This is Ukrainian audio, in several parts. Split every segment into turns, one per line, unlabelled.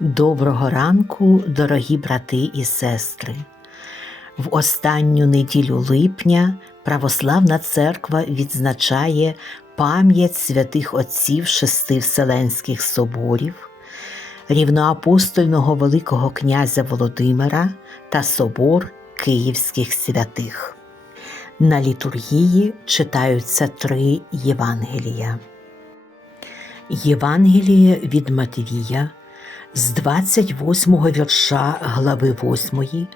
Доброго ранку, дорогі брати і сестри. В останню неділю липня Православна Церква відзначає пам'ять святих отців шести Вселенських соборів, рівноапостольного Великого князя Володимира та собор Київських святих. На літургії читаються три Євангелія. Євангеліє від Матвія з 28 вірша глави 8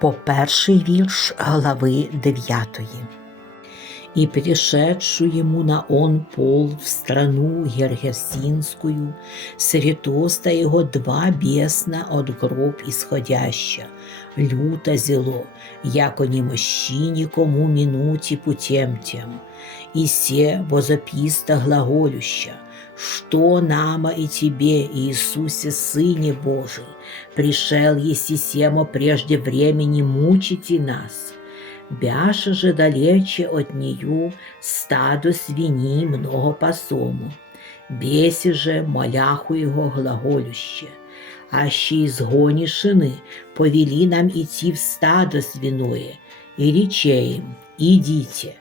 по перший вірш глави 9. И пришедшую ему на он пол в страну Гергесинскую, средоста его два бесна от гроб исходяща, люто зело, яко не мощи кому минуте путем тем, и се возописта глаголюща, что нама и тебе, Иисусе, Сыне Божий, пришел еси семо прежде времени мучите нас. Бяше же далече от нее стадо свиней много пасому, беси же моляху его глаголюще. Аще изгонишины повели нам идти в стадо свиное, и рече им, идите.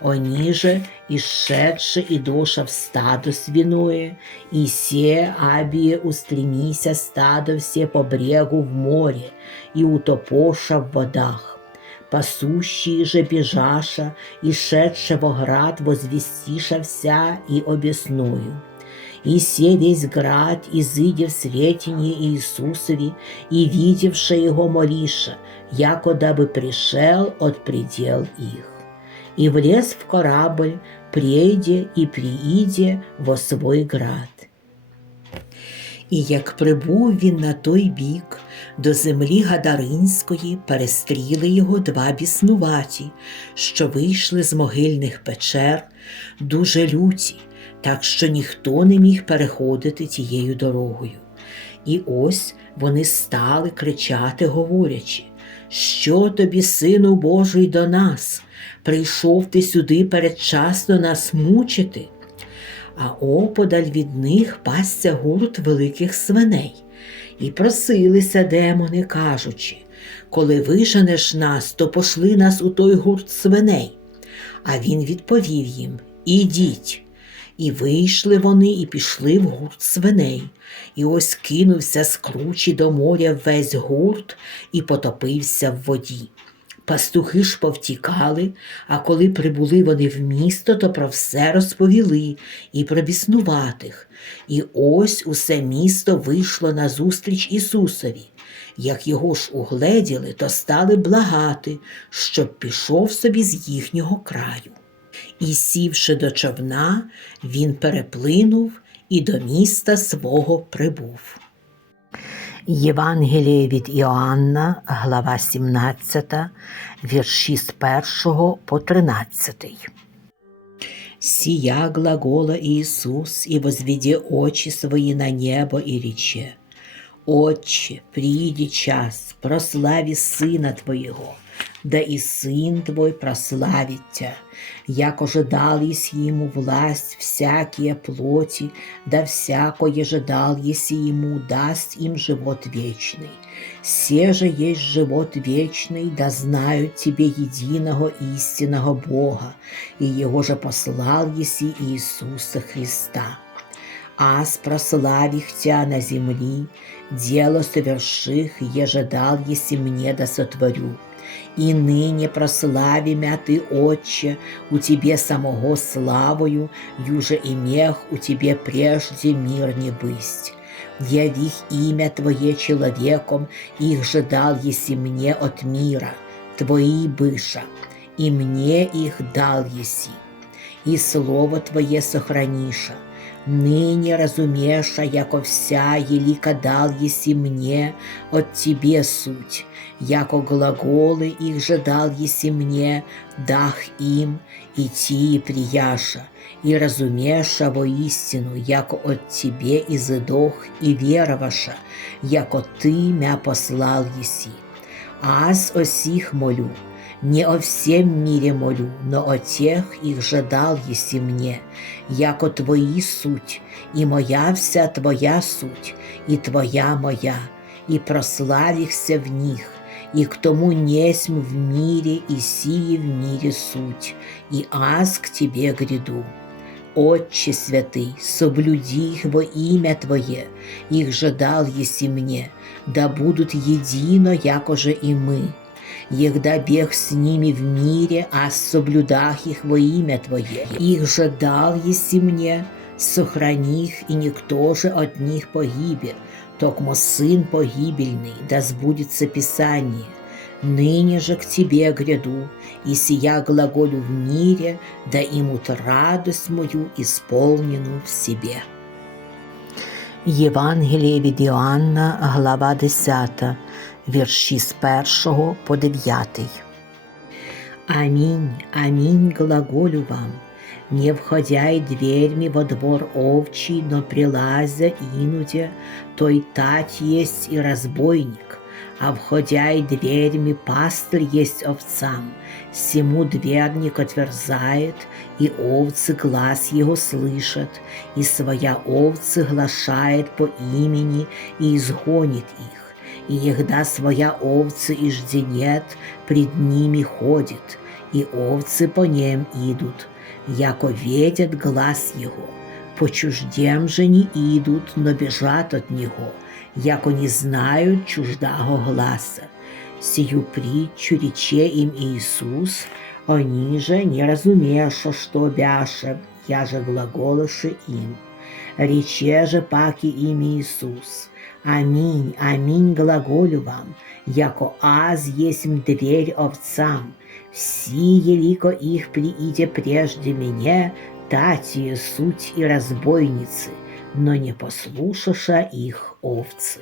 Они же, исшедши и доша в стадо свиное, и се абие устремися стадо все по брегу в море, и утопоша в водах. Пасущие же бежаша, и шедше во град возвестиша вся и обесною. И се весь град, изыдя в светине Иисусови, и видевши его молиша, якода бы пришел от предел их. И влез в корабль, прейде и прииде во свой град. І як прибув він на той бік, до землі Гадаринської перестріли його два біснуваті, що вийшли з могильних печер, дуже люті, так що ніхто не міг переходити тією дорогою. І ось вони стали кричати, говорячи, що тобі, сину Божий, до нас? Прийшов ти сюди передчасно нас мучити а оподаль від них пасся гурт великих свиней. І просилися демони, кажучи коли виженеш нас, то пошли нас у той гурт свиней. А він відповів їм Ідіть. І вийшли вони і пішли в гурт свиней. І ось кинувся з кручі до моря весь гурт і потопився в воді. Пастухи ж повтікали, а коли прибули вони в місто, то про все розповіли і про біснуватих. І ось усе місто вийшло назустріч Ісусові. Як його ж угледіли, то стали благати, щоб пішов собі з їхнього краю. І, сівши до човна, він переплинув і до міста свого прибув. Євангеліє від Іоанна, глава 17, вірші з 1 по 13. Сия глагола Иисус, и возведи очи свои на небо и рече, Отче, приди час, прослави Сына Твоего, да и Сын Твой прославит Тя, як ожидал еси Ему власть всякие плоти, да всякое же дал еси Ему, даст им живот вечный. Се же есть живот вечный, да знают Тебе единого истинного Бога, и Его же послал еси Иисуса Христа. Аз прославих Тя на земли, дело соверших, еже дал еси мне да сотворю. И ныне прослави мя Ты, Отче, у Тебе самого славою, юже имех у Тебе прежде мир не бысть. Явих имя Твое человеком, их же дал еси мне от мира, Твои быша, и мне их дал еси. И слово Твое сохраниша, ныне разумеша, яко вся елика дал еси мне, от Тебе суть, яко глаголы их же дал еси мне, дах им, идти и прияша, и разумеша воистину, яко от Тебе изыдох и вероваша, яко Ты мя послал еси. Аз осіх молю, не о всем мире молю, но о тех их же дал еси мне, яко Твои суть, и моя вся Твоя суть, и Твоя моя, и прославихся в них, и к тому несмь в мире, и сие в мире суть, и аз к Тебе гряду. Отче святый, соблюди их во имя Твое, их же дал еси мне, да будут едино, якоже и мы. Егда бег с ними в мире, а соблюдах их во имя Твое. Их же дал еси мне, сохрани их, и никто же от них погибет, токмо сын погибельный, да сбудется Писание. Ныне же к Тебе гряду, и сия глаголю в мире, да имут радость мою исполнену в себе. Євангеліє від Іоанна, глава 10, вірші з 1 по 9. Аминь, аминь глаголю вам, не входяй дверьми во двор овчий, но прилазя инудя, той тать есть и разбойник, а входяй дверьми пастырь есть овцам, сему дверник отверзает, и овцы глаз его слышат, и своя овцы глашает по имени и изгонит их. И егда своя овцы ижденет, пред ними ходит, и овцы по нем идут, яко ведят глаз его. По чуждем же не идут, но бежат от него, яко не знают чуждаго гласа. Сию притчу рече им Иисус, они же не разумеша, что бяше, я же глаголоши им. Рече же паки им Иисус, Аминь, аминь глаголю вам, яко аз есмь дверь овцам, все елико их прииде прежде меня, татие суть и разбойницы, но не послушаша их овцы.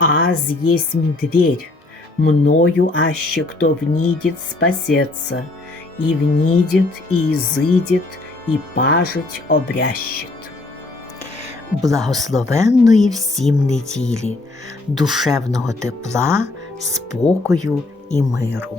Аз есмь дверь, мною аще кто внидит спасется, и внидит, и изыдет, и пажить обрящет. Благословенної всім неділі, душевного тепла, спокою і миру.